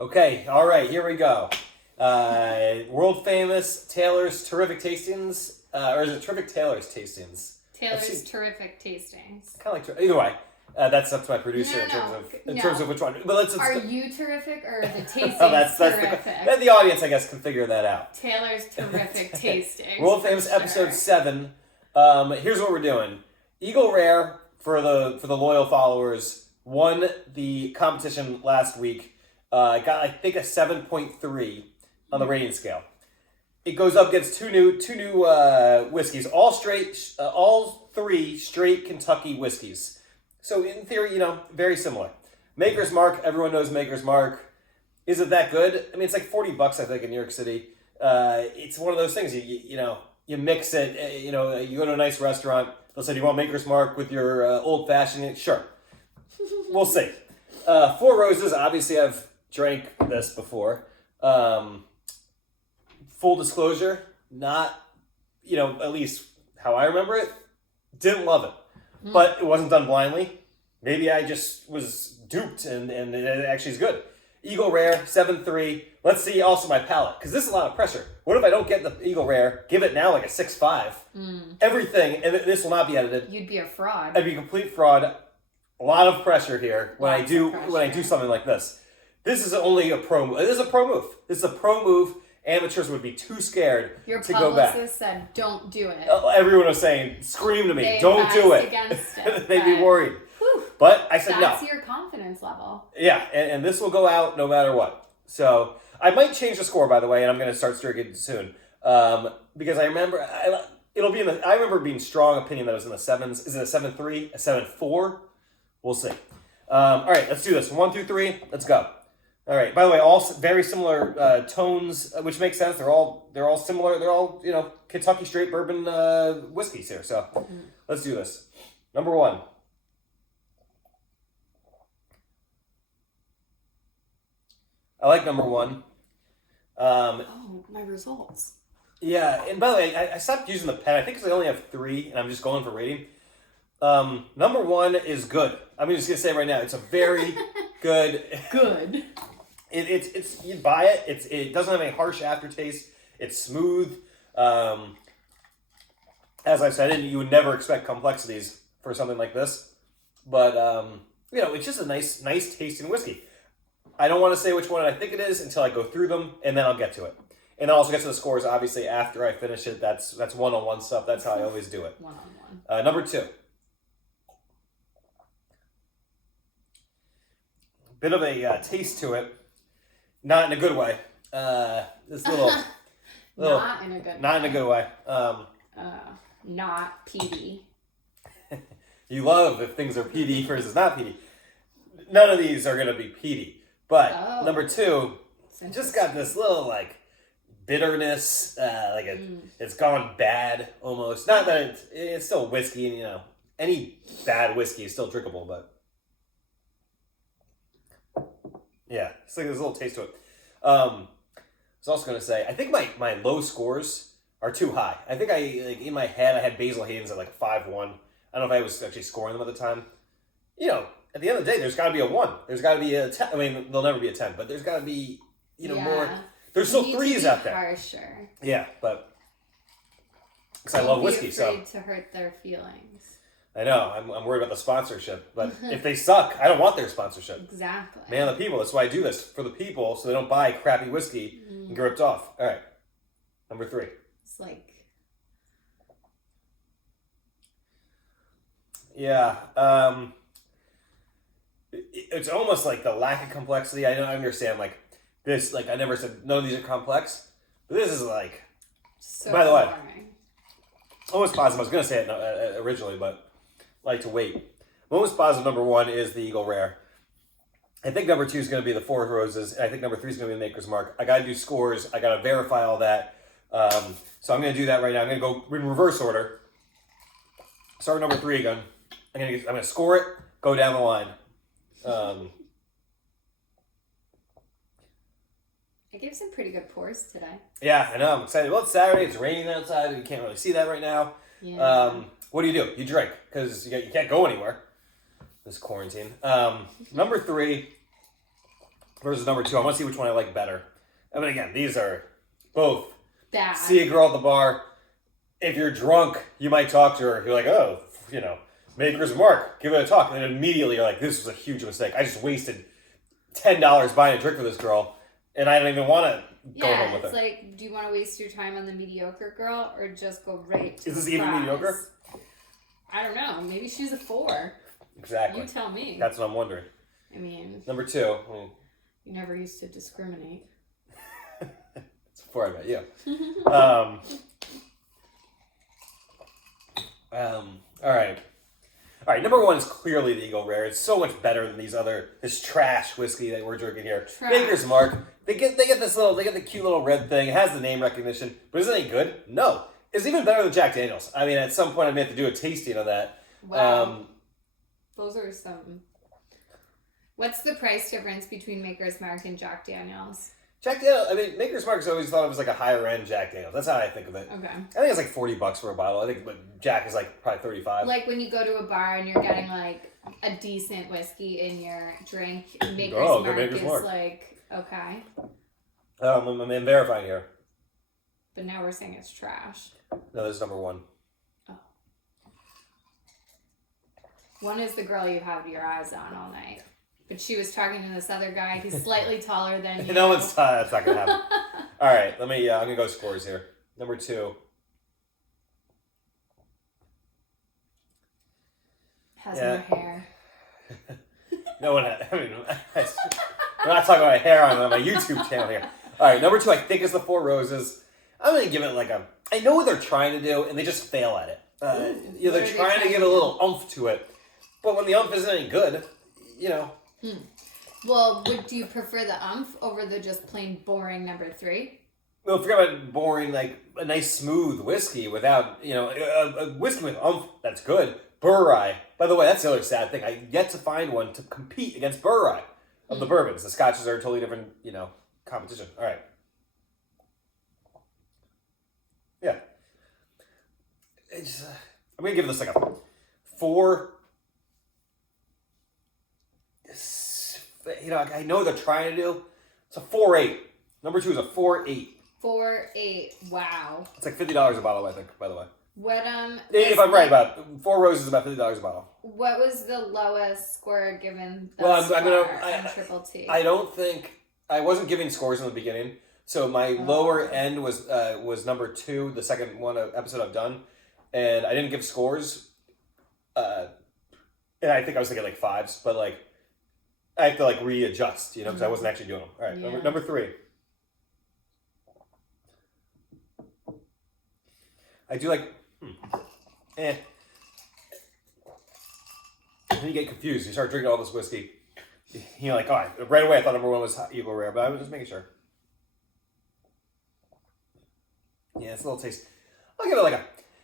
Okay, all right, here we go. World famous Taylor's Terrific Tastings, or is it Terrific Taylor's Tastings? Taylor's Terrific Tastings. Kind of like either way. That's up to my producer in terms of which one. But let's Are you terrific or the tastings that's terrific? The audience, I guess, can figure that out. Taylor's Terrific Tastings. World famous episode 7. Here's what we're doing. Eagle Rare for the loyal followers won the competition last week. Got I think a 7.3 on the rating scale. It goes up against two new whiskeys, all three straight Kentucky whiskeys. So in theory, very similar. Maker's Mark, everyone knows Maker's Mark. Is it that good? I mean, it's like $40, I think, in New York City. It's one of those things. You mix it. You go to a nice restaurant. They'll say, "Do you want Maker's Mark with your old fashioned?" Sure. We'll see. Four Roses. Obviously, I've drank this before. Full disclosure, not at least how I remember it. Didn't love it, but it wasn't done blindly. Maybe I just was duped, and it actually is good. Eagle Rare 7.3. Let's see also my palate, because this is a lot of pressure. What if I don't get the Eagle Rare? Give it now like a 6.5. Everything, and this will not be edited. You'd be a fraud. I'd be a complete fraud. A lot of pressure here when I do something like this. This is only a pro move. This is a pro move. This is a pro move. Amateurs would be too scared to go back. Your publicist said, "Don't do it." Everyone was saying, "Scream to me, don't do it." Against it, They'd be worried. But I said no. That's your confidence level. Yeah, and this will go out no matter what. So I might change the score, by the way, and I'm going to start drinking soon. Because I remember it'll be I remember being strong opinion that it was in the 7s. Is it a 7.3, a 7.4? We'll see. All right, let's do this. 1, 2, 3. Let's go. All right. By the way, all very similar tones, which makes sense. They're all similar. They're all Kentucky straight bourbon whiskeys here. So let's do this. Number 1. I like number 1. My results. Yeah, and by the way, I stopped using the pen. I think because I only have 3, and I'm just going for rating. Number 1 is good. I'm just gonna say right now, it's a very good. Good. It's you buy it. It doesn't have any harsh aftertaste. It's smooth. As I said, you would never expect complexities for something like this, but it's just a nice tasting whiskey. I don't want to say which one I think it is until I go through them, and then I'll get to it. And I'll also get to the scores, obviously, after I finish it. That's one-on-one stuff. That's how I always do it. One-on-one. Number 2. Bit of a taste to it. Not in a good way. This little... Not in a good way. Not in a good way. Not PD. You love if things are PD versus not PD. None of these are going to be PD. But number 2, it just got this little, bitterness. It's gone bad, almost. Not that it's still whiskey, and, any bad whiskey is still drinkable, but... Yeah, it's like there's a little taste to it. I was also going to say, I think my low scores are too high. I think in my head, I had Basil Hayden's at 5.1. I don't know if I was actually scoring them at the time. At the end of the day, there's got to be a 1. There's got to be a 10. I mean, there'll never be a 10, but there's got to be, more. There's still 3s out there. Harsher. Yeah, but because I love whiskey, so. Afraid to hurt their feelings. I know. I'm worried about the sponsorship, but if they suck, I don't want their sponsorship. Exactly. Man, the people. That's why I do this for the people, so they don't buy crappy whiskey and get ripped off. All right, number 3. It's Yeah. It's almost like the lack of complexity. I understand this. I never said none of these are complex, but this is so by the way, boring. Almost positive. I was going to say it originally, but I like to wait. Almost positive number 1 is the Eagle Rare. I think number 2 is going to be the Four Roses, and I think number 3 is going to be the Maker's Mark. I got to do scores. I got to verify all that. So I'm going to do that right now. I'm going to go in reverse order. Start with number 3 again. I'm going to score it. Go down the line. I gave some pretty good pours today. Yeah, I know. I'm excited. Well, it's Saturday. It's raining outside. You can't really see that right now. Yeah. What do? You drink because you can't go anywhere this quarantine. Number 3, versus number 2. I want to see which one I like better. I mean, again, these are both. Bad. See a girl at the bar. If you're drunk, you might talk to her. You're like, oh, Maker's Mark. Give it a talk. And then immediately you're like, this was a huge mistake. I just wasted $10 buying a drink for this girl. And I don't even want to go home with it's her. like, do you want to waste your time on the mediocre girl or just go right to Is this the even prize? mediocre? I don't know. Maybe she's a 4. Exactly. You tell me. That's what I'm wondering. I mean, Number 2. you never used to discriminate. It's before I met you. All right, number 1 is clearly the Eagle Rare. It's so much better than this trash whiskey that we're drinking here. Trash. Maker's Mark. They get the cute little red thing. It has the name recognition, but is it any good? No. It's even better than Jack Daniels. I mean, at some point I may have to do a tasting of that. Wow. Those are some. What's the price difference between Maker's Mark and Jack Daniels? Jack Daniels, I mean, Maker's Mark's always thought it was like a higher end Jack Daniels. That's how I think of it. Okay. I think it's like $40 for a bottle. I think, but Jack is like probably 35. Like when you go to a bar and you're getting like a decent whiskey in your drink, Maker's Mark Maker's is Mark. like, okay. I'm verifying here. But now we're saying it's trash. No, this is number 1. Oh. 1 is the girl you have your eyes on all night. But she was talking to this other guy. He's slightly taller than you. No one's that's not gonna happen. All right, I'm gonna go scores here. Number 2. Has more hair. No one. We're not talking about hair on my YouTube channel here. All right, number 2, I think is the Four Roses. I'm gonna give it I know what they're trying to do, and they just fail at it. They're trying to give a little oomph to it, but when the oomph isn't any good, Well, do you prefer the umph over the just plain boring number 3? Well, forget about boring, like a nice smooth whiskey without, a whiskey with oomph that's good. Burr Rye. By the way, that's the other sad thing. I yet to find one to compete against Burr Rye of the bourbons. The Scotches are a totally different, competition. All right. Yeah. I'm going to give this like a 4. I know what they're trying to do. It's a 4.8. Number 2 is a 4.8. 4.8. Wow. It's like $50 a bottle, I think, by the way. What if I'm right about it, Four Roses is about $50 a bottle. What was the lowest score given on Triple T? I don't think I wasn't giving scores in the beginning. So my lower end was number 2, the second episode I've done, and I didn't give scores. And I think I was thinking like 5s, but like I have to readjust, because I wasn't actually doing them. All right, Yeah. number 3. I do like. Then you get confused. You start drinking all this whiskey. You're like, right away I thought number 1 was Eagle Rare, but I was just making sure. Yeah, it's a little taste. I'll give it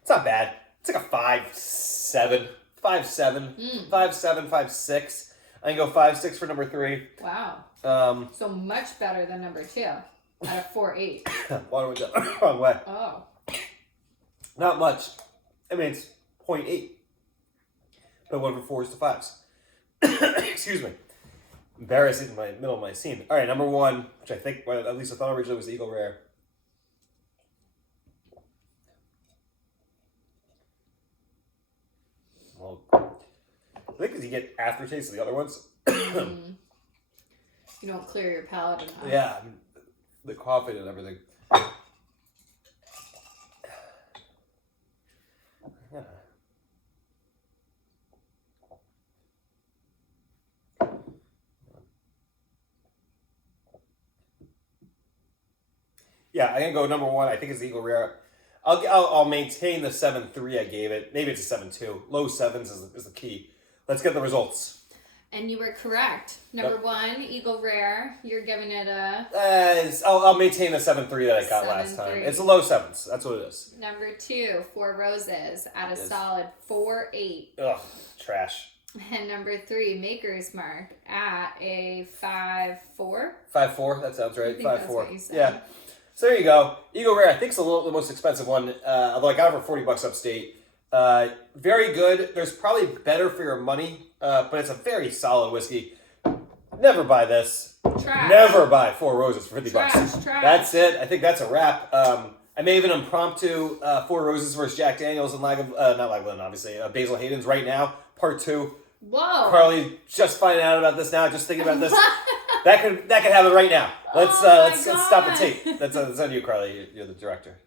it's not bad. It's like a 5.7. 5.7. 5.7, 5.6. I can go 5.6 for number 3. Wow. So much better than number 2 at a 4.8. Why don't we go the wrong way? Oh. Not much. I mean, it's 0.8. But I went from 4s to 5s. Excuse me. Embarrassing in my middle of my scene. All right, number 1, which I think, at least I thought originally was the Eagle Rare. Well, I think because you get aftertaste of the other ones. You don't clear your palate enough. Yeah, the coffee and everything. Yeah. Yeah, I'm gonna go number 1. I think it's the Eagle Rare. I'll maintain the 7.3 I gave it. Maybe it's a 7.2. Low 7s is the key. Let's get the results. And you were correct. Number 1, Eagle Rare. You're giving it a... I'll maintain the 7.3 that I got last time. 7.3. It's a low 7s. That's what it is. Number 2, Four Roses at a solid 4.8. Ugh, trash. And number 3, Maker's Mark at a 5.4. 5.4. That sounds right. I think 5.4. that's what you said. Yeah. So there you go. Eagle Rare, I think, is the most expensive one. Although I got it for $40 upstate. Very good. There's probably better for your money, but it's a very solid whiskey. Never buy this. Trash. Never buy 4 Roses for 50 bucks. Trash. That's it. I think that's a wrap. I may have an impromptu 4 Roses versus Jack Daniels and not Lagavulin, obviously. Basil Hayden's right now, part 2. Whoa. Carly just finding out about this now, just thinking about this. That could happen right now. Let's stop the tape. That's on you, Carly. You're the director.